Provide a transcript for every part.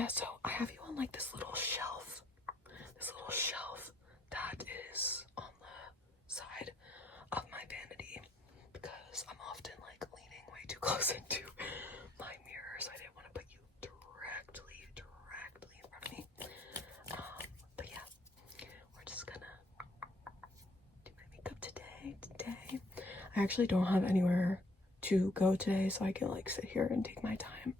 yeah, so I have you on like this little shelf that is on the side of my vanity because I'm often like leaning way too close into my mirror, so I didn't want to put you directly in front of me. But yeah, we're just gonna do my makeup today. I actually don't have anywhere to go today, so I can like sit here and take my time.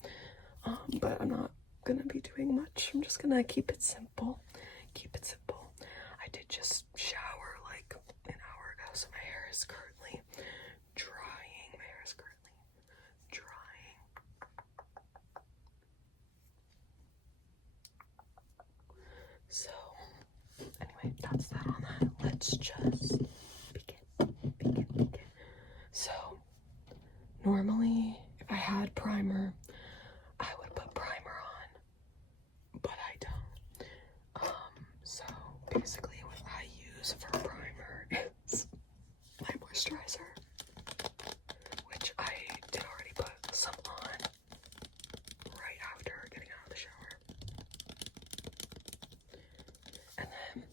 But I'm not gonna be doing much. I'm just gonna keep it simple. I did just shower like an hour ago, so my hair is currently drying. So anyway, that's that on that. Let's just begin. So normally if I had primer, I would put primer on, but I don't. So basically what I use for primer is my moisturizer, which I did already put some on right after getting out of the shower. And then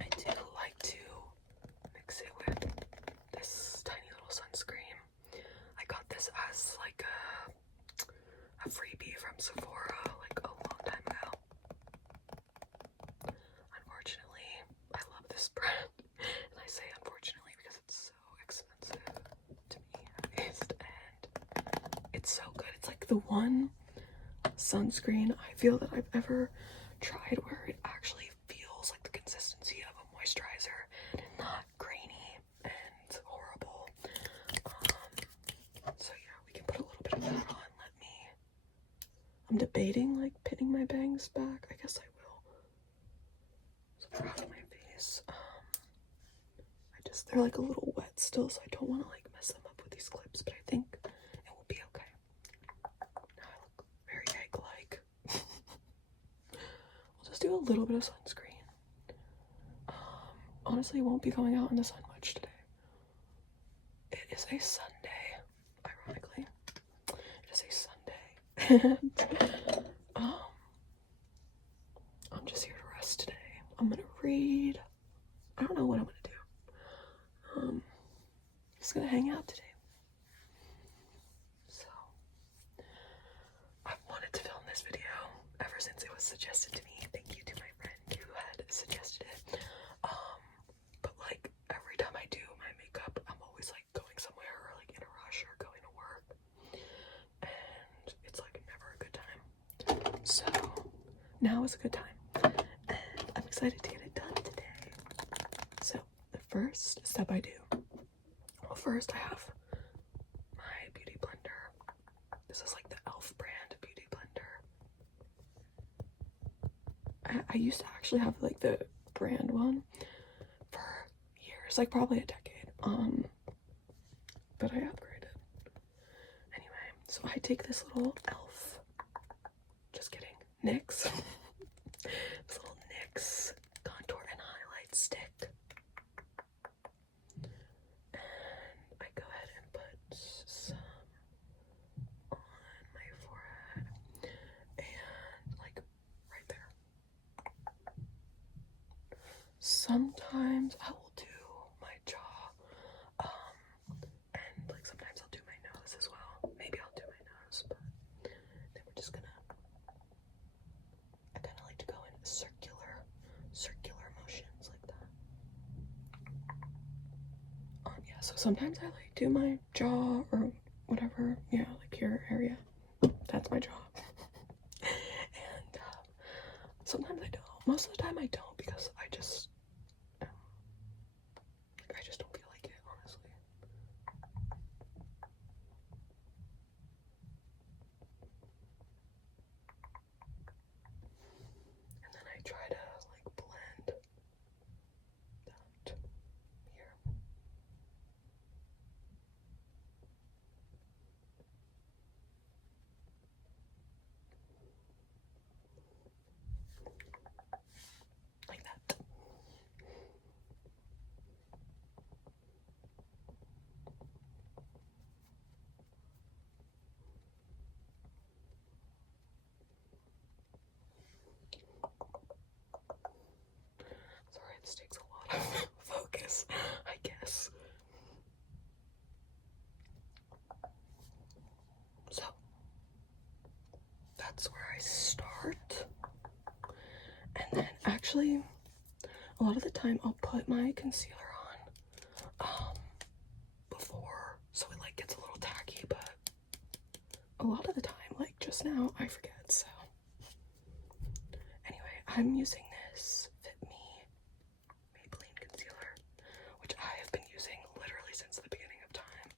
I do like to mix it with this tiny little sunscreen. I got this as like a freebie from Sephora like a long time ago. Unfortunately, I love this brand, and I say unfortunately because it's so expensive to me at least, and it's so good. It's like the one sunscreen I feel that I've ever tried where it actually feels like the consistency of a moisturizer and not grainy and horrible. So yeah, we can put a little bit of that on. I'm debating like pinning my bangs back. I guess I will. So they're out of my face. They're like a little wet still, so I don't want to like mess them up with these clips, but I think it will be okay. Now I look very egg-like. We'll just do a little bit of sunscreen. Honestly, won't be going out in the sun much today. It is a Sunday, ironically. It is a Sunday. And I'm just here to rest today. I'm gonna read. I don't know what I'm gonna do. Just gonna hang out today. So I've wanted to film this video ever since it was suggested to me. Thank you to my friend who had suggested it. But like every time I do my makeup, I'm always like going somewhere or like in a rush or going to work, and it's like never a good time. So now is a good time, and I'm excited to get it done today. So the first step I do. Well, first I have my beauty blender. This is like the e.l.f. brand beauty blender. I used to actually have like the brand one for years, like probably a decade. But I upgraded. Anyway, so I take this little e.l.f. Just kidding. NYX. This little NYX contour and highlight stick. I go ahead and put some on my forehead and like right there. Sometimes I will do my jaw, and like sometimes I'll do my nose as well. Maybe I'll do my nose, but then we're just gonna. I kind of like to go in circular motions like that. Yeah, so sometimes I like do my jaw or whatever, yeah, like your area. That's my jaw. And sometimes I don't. Most of the time I don't because I just don't feel like it, honestly. And then I try to like blend that here. Like that. actually, a lot of the time I'll put my concealer on before, so it like gets a little tacky, but a lot of the time, like just now, I forget. So anyway, I'm using this Fit Me Maybelline concealer, which I have been using literally since the beginning of time.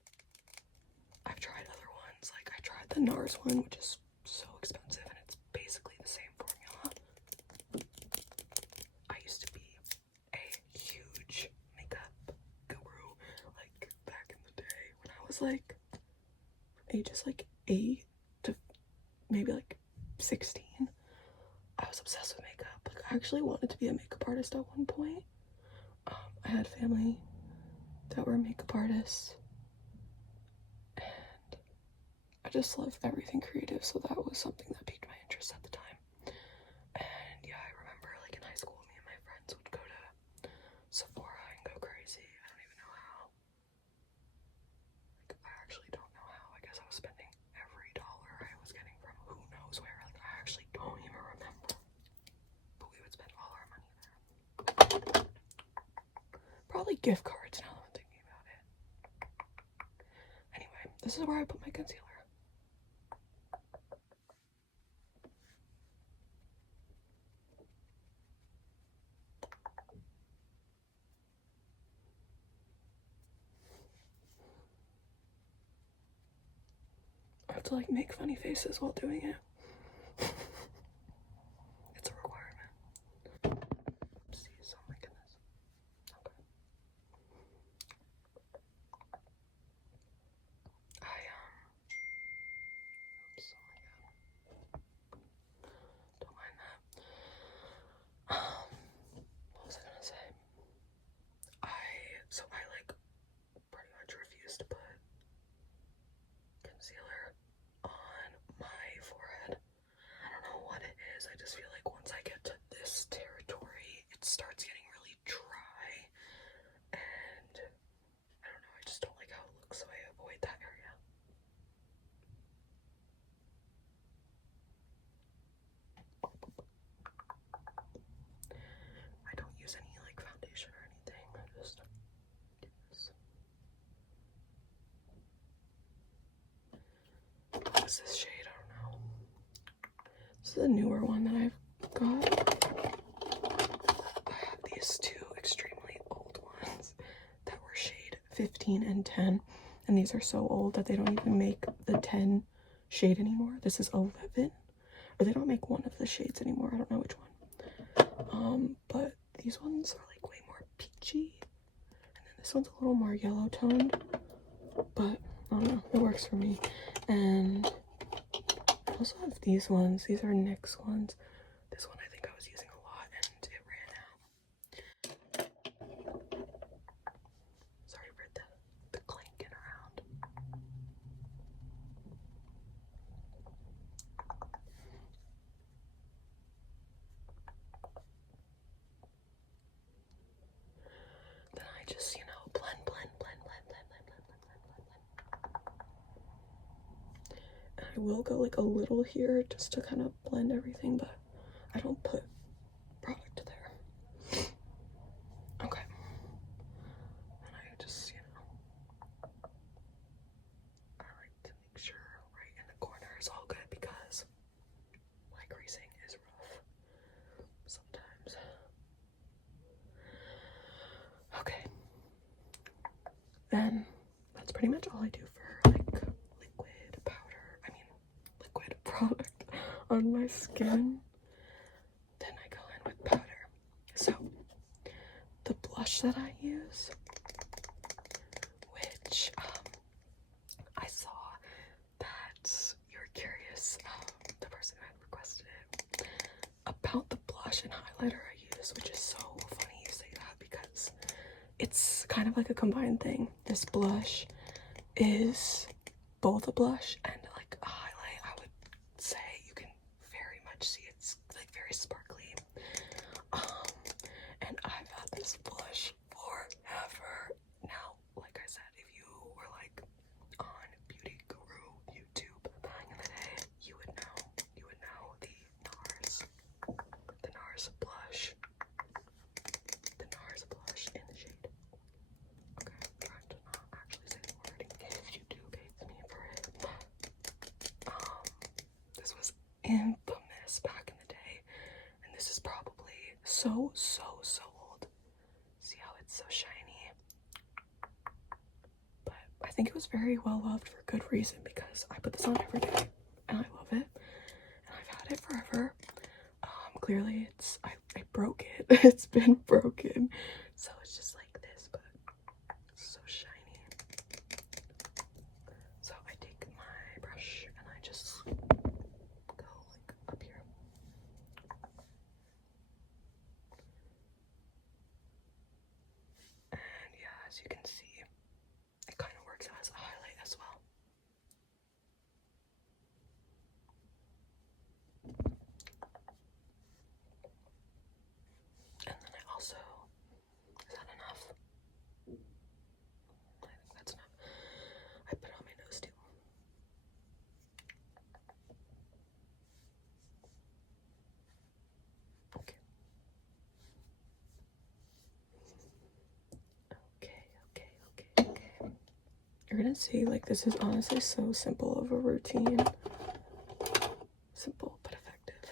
I've tried other ones, like I tried the NARS one, which is so expensive, and it's basically the same formula. I used to be a huge makeup guru, like back in the day when I was like ages like 8 to maybe like 16. I was obsessed with makeup. Like I actually wanted to be a makeup artist at one point. I had family that were makeup artists, and I just love everything creative, so that was something that piqued my interest at the time. And yeah, I remember like in high school, me and my friends would go to Sephora and go crazy. I don't even know how. Like, I actually don't know how. I guess I was spending every dollar I was getting from who knows where. Like, I actually don't even remember. But we would spend all our money there. Probably gift cards now that I'm thinking about it. Anyway, this is where I put my concealer. I have to like make funny faces while doing it. It's a requirement. See some link in this. Okay. Oops, oh my god. Don't mind that. What was I gonna say? I like pretty much refuse to put concealer on my forehead. I don't know what it is. I just feel like once I get to this territory, it starts getting really dry, and I don't know, I just don't like how it looks, so I avoid that area. I don't use any like foundation or anything. I just do this. What is this shade? I don't know. This is a newer one that I've got. I have these two extremely old ones that were shade 15 and 10, and these are so old that they don't even make the 10 shade anymore. This is 11, or they don't make one of the shades anymore. I don't know which one. But these ones are like way more peachy, and then this one's a little more yellow toned, but I don't know, it works for me. And I also have these ones. These are NYX ones. This one I think I was using a lot and it ran out. Sorry for the clanking around. Then I just, you know, blend. And I will go like a little here just to kind of blend everything, but I don't put product there. Okay. And I just, you know, I like to make sure right in the corner is all good because my creasing is rough sometimes. Okay. Then that's pretty much all I do for like liquid product on my skin. Then I go in with powder. So the blush that I use, which I saw that you're curious, the person who had requested it, about the blush and highlighter I use, which is so funny you say that because it's kind of like a combined thing. This blush is both a blush and like a highlight. I would say you can very much see it's like very sparkly. And I've had this blush forever. Now, like I said, if you were like on Beauty Guru YouTube back in the day, you would know the NARS blush. infamous back in the day. And this is probably so old. See how it's so shiny? But I think it was very well loved for good reason, because I put this on every day and I love it. And I've had it forever. Clearly I broke it. It's been broken. So it's just like this, but it's so shiny. So I take my brush and I just go like up here. And yeah, as you can see, it kind of works as a highlight as well. And then I also, is that enough? I think that's enough. I put it on my nose too. Okay. Okay. You're gonna see, like, this is honestly so simple of a routine. Simple but effective,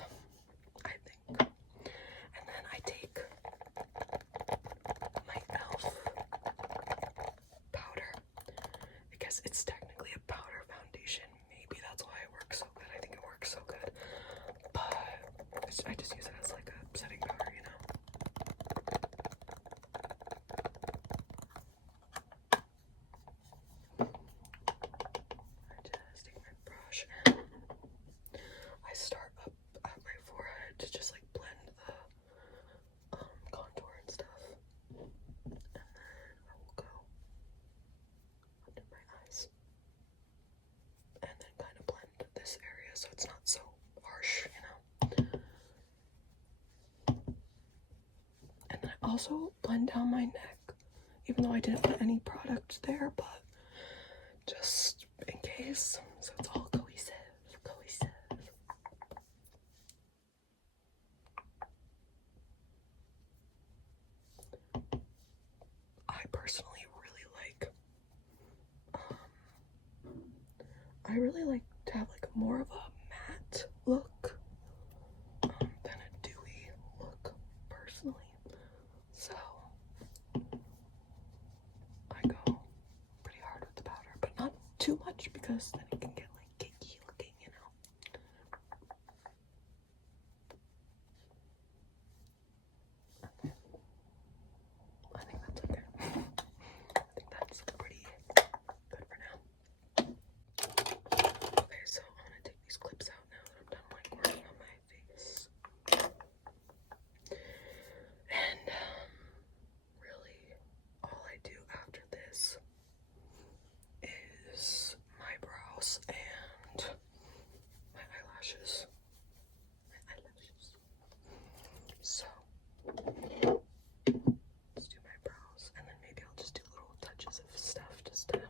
I think. And then I take my e.l.f. powder. I guess it's technically a powder foundation. Maybe that's why it works so good. I think it works so good. But I just use it as like a setting powder, you know? I just take my brush and I start up at my forehead to just like blend the contour and stuff. And then I will go under my eyes. And then kind of blend this area so it's not so harsh, you know? And then I also blend down my neck, even though I didn't put any product there, but just in case, so it's all cohesive. I personally really like to have like more of a matte look than a dewy look, personally. So I go pretty hard with the powder, but not too much, because then it can get like cakey looking, you know. I think that's okay. I think that's pretty good for now. Okay, so I'm gonna take these clips out now that I'm done like working on my face. And really all I do after this is my brows and my eyelashes. So let's do my brows, and then maybe I'll just do little touches of stuff just to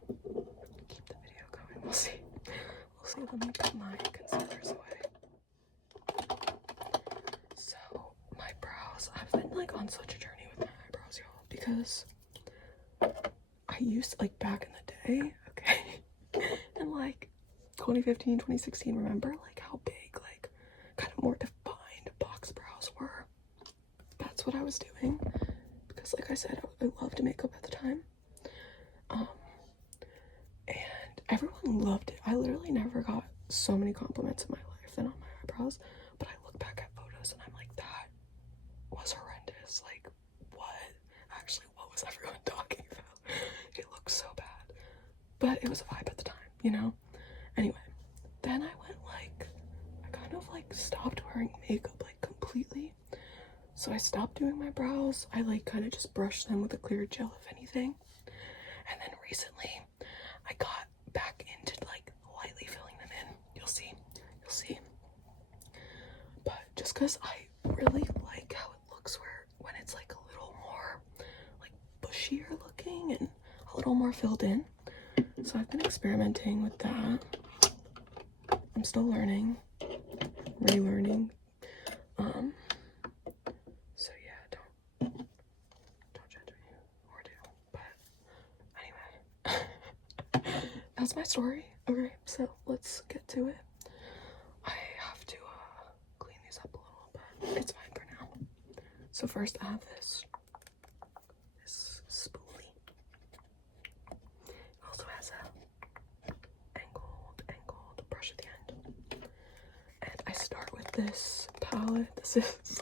keep the video going. We'll see. Let me put my concealers away. So my brows, I've been like on such a journey with my eyebrows, y'all, because I used, like, back in the day, okay, in like 2015, 2016, remember like how big, like, kind of more defined box brows were? That's what I was doing, because like I said, I loved makeup at the time. And everyone loved it. I literally never got so many compliments in my life than on my eyebrows, but I look back at photos and I'm like, that was horrendous. Like, what was everyone talking about? It looks so bad, but it was a vibe at the time, you know? Anyway, then I kind of like stopped wearing makeup like completely. So I stopped doing my brows. I like kind of just brushed them with a clear gel, if anything. And then recently I got back into like lightly filling them in. You'll see. But just because I really like how it looks when it's like a little more like bushier looking and a little more filled in. So I've been experimenting with that. I'm still learning, relearning. So yeah, don't judge me, or do. But anyway, that's my story. Okay, so let's get to it. I have to So first I have this spoolie. It also has a angled brush at the end. And I start with this palette. This is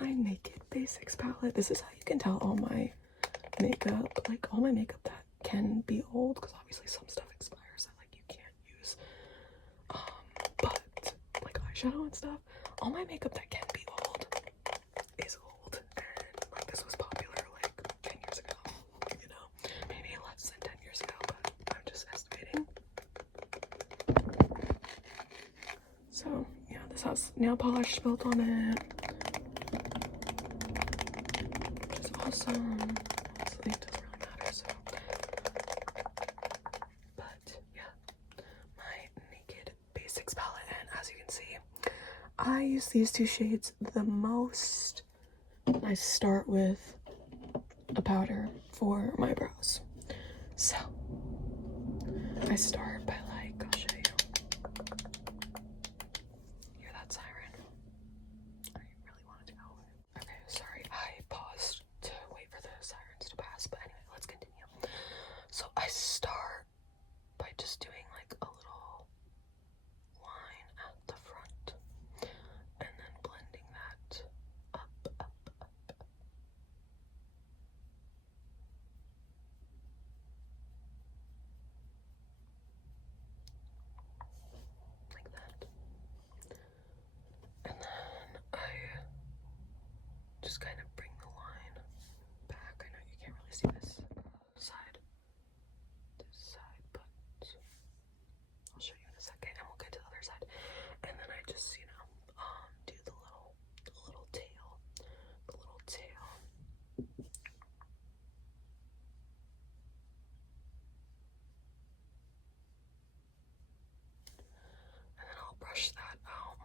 my Naked Basics palette. This is how you can tell all my makeup, like all my makeup that can be old, because obviously some stuff expires that like you can't use. But like eyeshadow and stuff, all my makeup that can be old is old, and like this was popular like 10 years ago, you know, maybe less than 10 years ago, but I'm just estimating. So yeah, this has nail polish spilled on it, which is awesome. Honestly, it doesn't really matter, so. But yeah, my Naked Basics palette, and as you can see, I use these two shades the most. I start with a powder for my brows. So I start by like, I'll show you. Hear that siren? I really wanted to go. Okay, sorry, I paused to wait for the sirens to pass, but anyway, let's continue. So I start by just doing like a little line at the front and then blending that up. Like that. And then I just kind of bring the line back. I know you can't really see this side, but I'll show you in a second, and we'll get to the other side. And then I just, you know, do the little tail, and then I'll brush that out.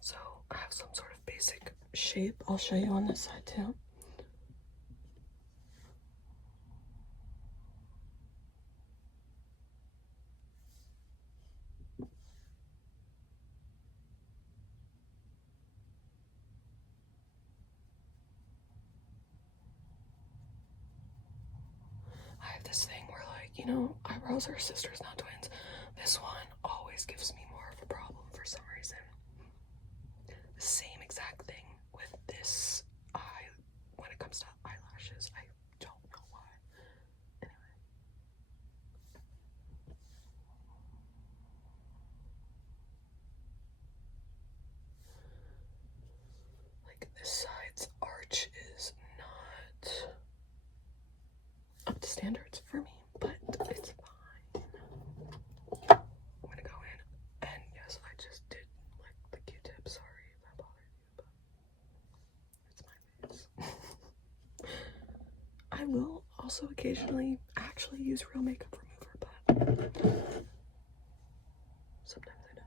So I have some sort of basic shape. I'll show you on this side too. I have this thing where, like, you know, eyebrows are sisters, not twins. This one always gives me more of a problem for some reason. The same exact thing with this eye when it comes to eyelashes. I don't know why. Anyway. Like, this side's arch is not up to standards for me, but it's fine. I'm gonna go in, and yes, I just did like the Q-tip. Sorry if that bothered you, but it's my face. I will also occasionally actually use real makeup remover, but sometimes I don't.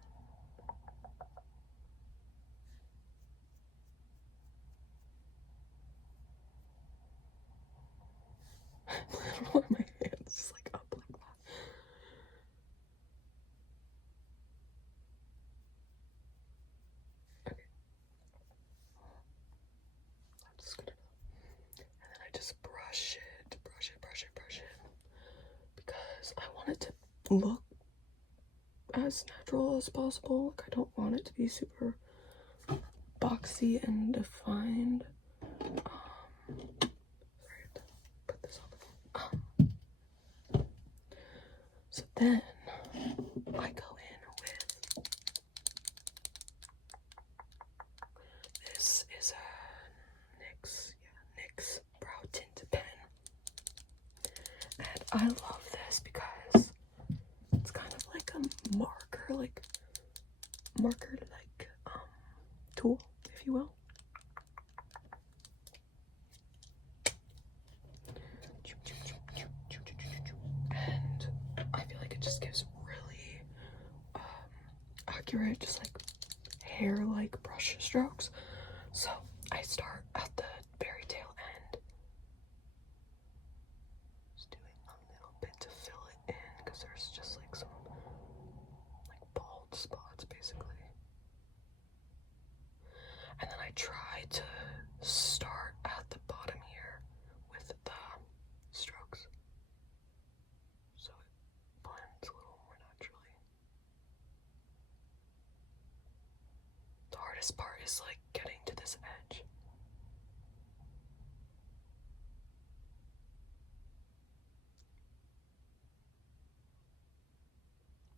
I don't know why my hands just like up like that. Okay. That's good enough. And then I just brush it, because I want it to look as natural as possible. Like, I don't want it to be super boxy and defined. Sorry, I have to put this on the phone. So then I go in with this is a NYX brow tint pen, and I love this because it's kind of like a marker tool, if you will. And I feel like it just gives really accurate, just like hair-like brush strokes. So I start at the very tail end, just doing a little bit to fill it in, because there's just like some like bald spots basically. And then I try to start at the bottom here with the strokes so it blends a little more naturally. The hardest part is like getting to this edge.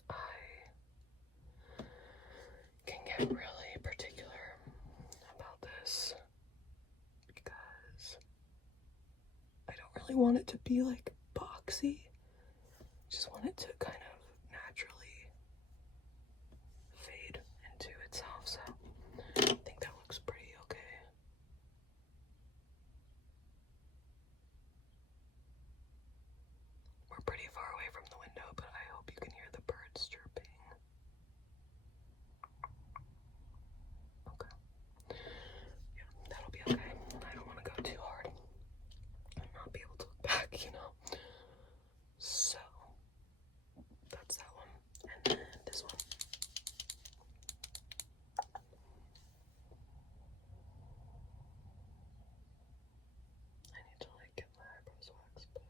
I can get really particular about this because I don't really want it to be like boxy. I just want it to kind of naturally fade into itself, so I think that looks pretty okay. We're pretty far away from the window, but I hope you can hear the birds chirping. Okay. Yeah, that'll be okay. I don't want to go too hard and not be able to look back, you know? So, that's that one. And then this one. I need to like get my eyebrows waxed, but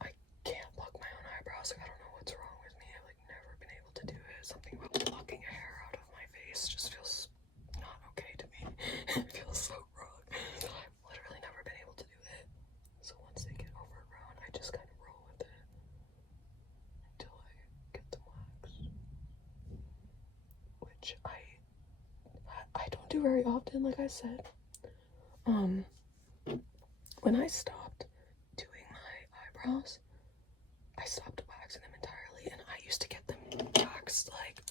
I can't pluck my own eyebrows. Like, I don't know what's wrong with me. I've like never been able to do it. Something about plucking a hair out of my face just feels not okay to me. It feels so wrong. I've literally never been able to do it. So once they get overgrown, I just kind of roll with it until I get them waxed, which I don't do very often, like I said. When I stopped doing my eyebrows, I stopped waxing them entirely, and I used to get them waxed like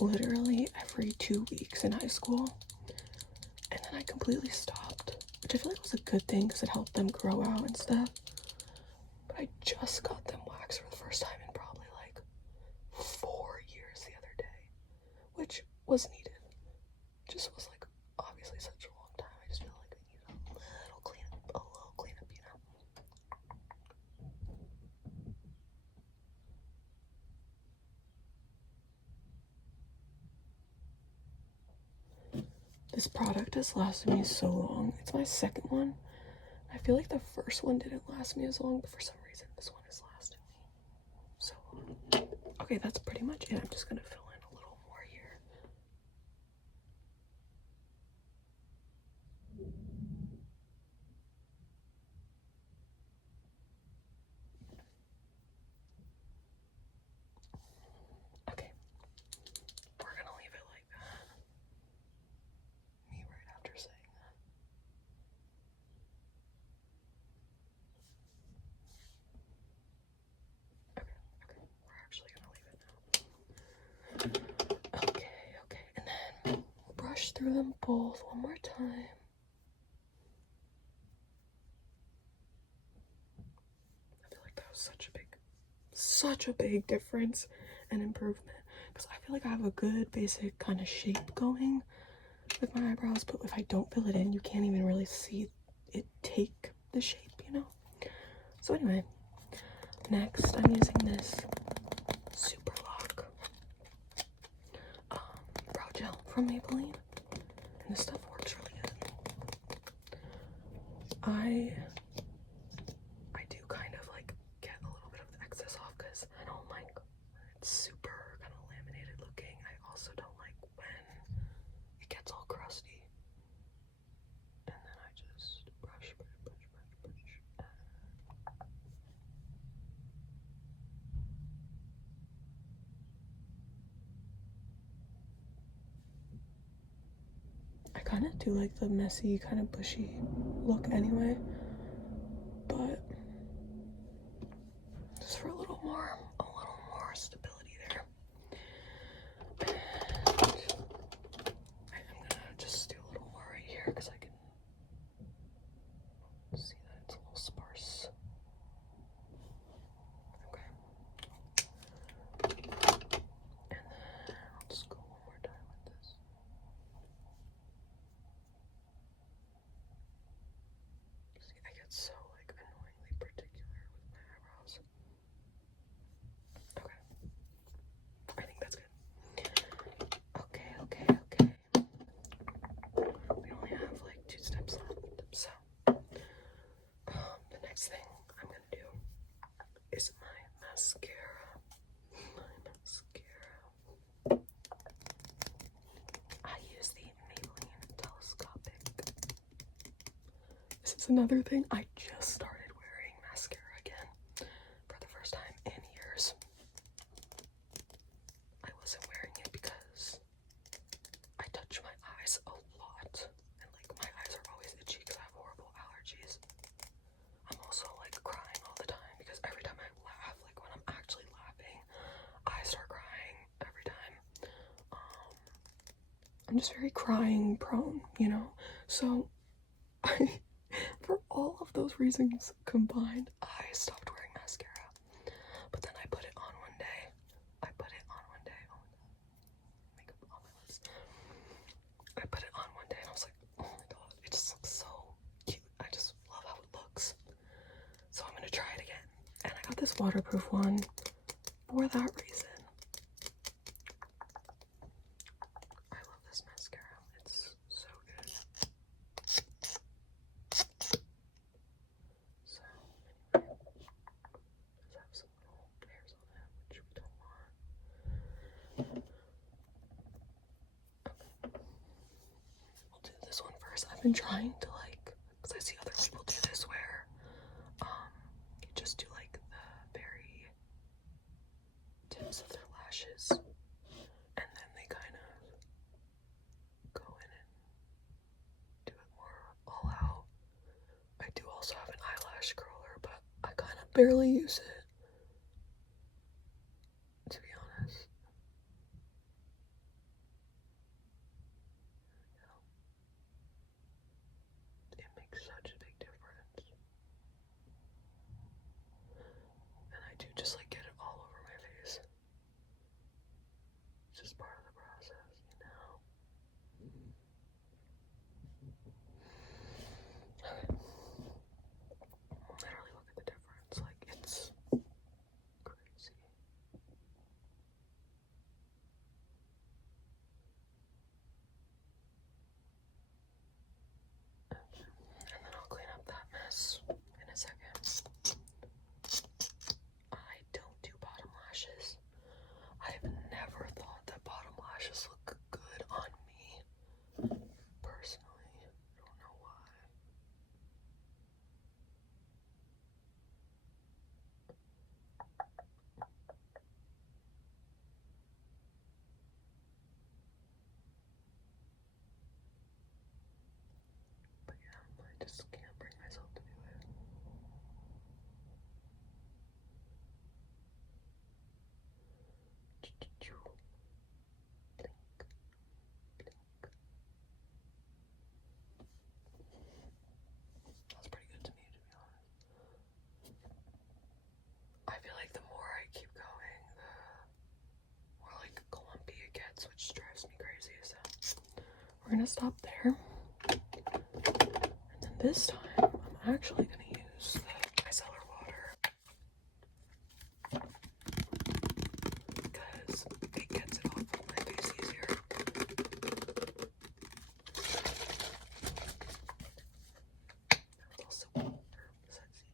literally every 2 weeks in high school, and then I completely stopped, which I feel like was a good thing because it helped them grow out and stuff. But I just got them waxed for the first time in probably like 4 years the other day, which was needed. Just was like obviously such a long time. I just feel like I need a little cleanup, you know. This product has lasted me so long. It's my second one. I feel like the first one didn't last me as long, but for some reason this one has lasted me so long. Okay, that's pretty much it. I'm just gonna fill in a little more here. Okay, we're gonna leave it like that. Me right after saying that. Okay, we're actually gonna leave it now. Okay, and then we'll brush through them both one more time. I feel like that was such a big difference and improvement, because I feel like I have a good basic kind of shape going with my eyebrows, but if I don't fill it in, you can't even really see it take the shape, you know? So anyway, next I'm using this Super Lock brow gel from Maybelline, and this stuff works really good. I do kind of like get a little bit of the excess off because I don't like when it's super kind of laminated looking. I also don't like when it gets all crusty. And then I just brush. I kind of do like the messy, kind of bushy look anyway, but just for a little more stability there. And I'm gonna just do a little more right here because I can see that it's a little sparse. Okay. And then I'll just go one more time with this. See, I get so like annoyingly mascara. I use the Maybelline Telescopic. This is another thing. I just started wearing mascara again for the first time in years. I wasn't wearing it because I touch my eyes a lot, and like my eyes are always itchy because I have horrible allergies. I'm also like crying all the time because every time I laugh, like when I'm actually laughing, I start crying every time. I'm just very crying prone, you know? So for all of those reasons combined, I stopped wearing mascara. But then I put it on one day. Oh my god. Makeup on my lips. I put it on one day and I was like, oh my god, it just looks so cute. I just love how it looks. So I'm gonna try it again. And I got this waterproof one for that reason. I love this mascara. It's so good. So anyway, does have some little hairs on it, which we don't want. Okay. We'll do this one first. I've been trying to because I see other people do this where you just do like the very tips of their lashes and then they kind of go in and do it more all out. I do also have an eyelash curler, but I kind of barely use it, to be honest. It makes such a big difference. And I do just like get it all over my face. It's just part of the process, you know? Okay. Literally look at the difference. Like, it's crazy. Okay. And then I'll clean up that mess in a second. I don't do bottom lashes. I've never thought that bottom lashes look good on me, personally. I don't know why. But yeah, I just can't bring myself to do it. That's pretty good to me, to be honest. I feel like the more I keep going, the more like clumpy it gets, which drives me crazy. So we're gonna stop there. And then this time, I'm actually gonna use the micellar water because it gets it off of my face easier. It's also sexy.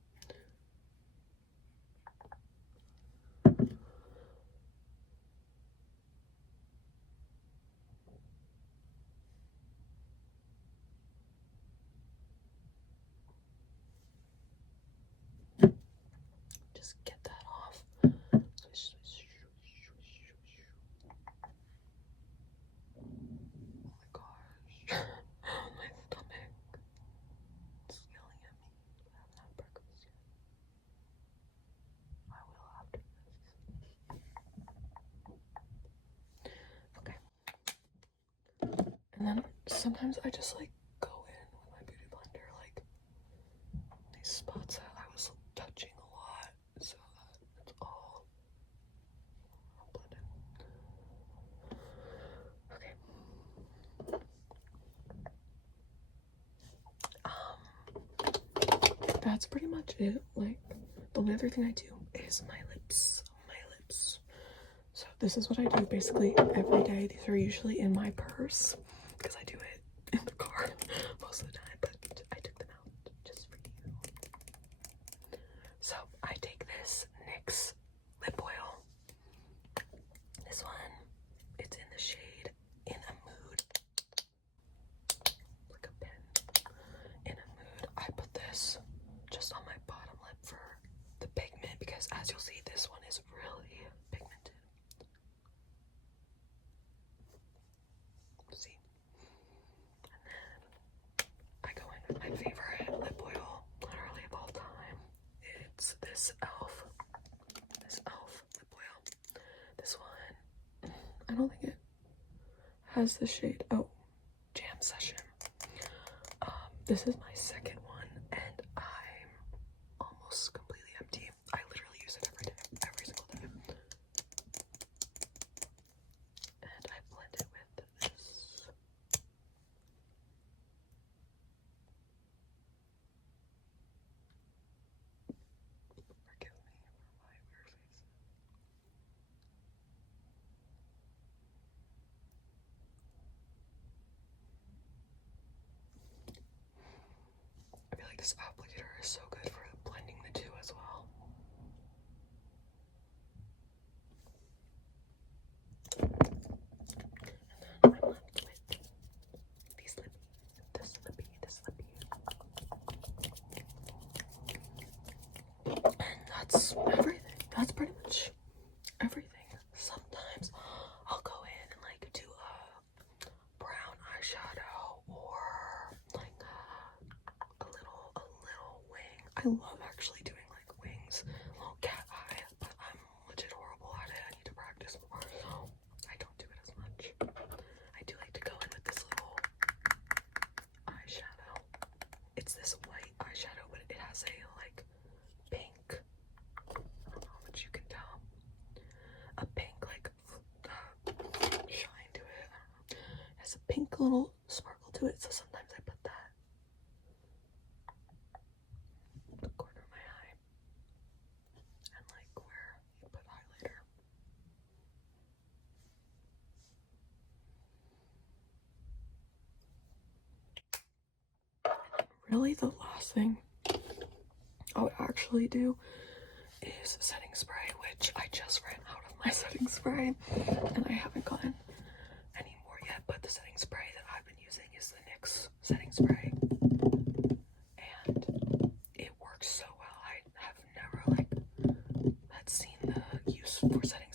Just get that off. Oh my gosh. My stomach. It's yelling at me. I haven't had breakfast yet. I will after this. Okay. And then sometimes I just like go in with my beauty blender, like these spots that I was touching a lot, so that it's all blended. Okay. That's pretty much it. Like, the only other thing I do is my lips. So this is what I do basically every day. These are usually in my purse because I do it in the car most of the time, but I took them out just for you. So I take this NYX I don't think it has the shade. Oh, Jam Session. This is my second one, and I'm almost completely empty. I literally use it every day, every single day. And I blend it with this. Forgive me for my weird face. I feel like this applicator is so good for blending the two as well. And then I'm left with these lippies, this lippy. And that's everything. That's pretty much everything. Sometimes I'll go in and like do a brown eyeshadow or like a little wing. I love actually doing like wings, a little cat eye, but I'm legit horrible at it. I need to practice more, so I don't do it as much. I do like to go in with this little eyeshadow. It's this white eyeshadow, but it has a like pink, I don't know how much you can tell, a pink like shine to it. I don't know. It has a pink little sparkle to it, so sometimes I put that in the corner of my eye and like where you put highlighter. Really, the last thing I would actually do is setting spray, which I just ran out of my setting spray and I haven't gotten any more yet, but the setting spray that I've been using is the NYX setting spray, and it works so well. I have never like had seen the use for setting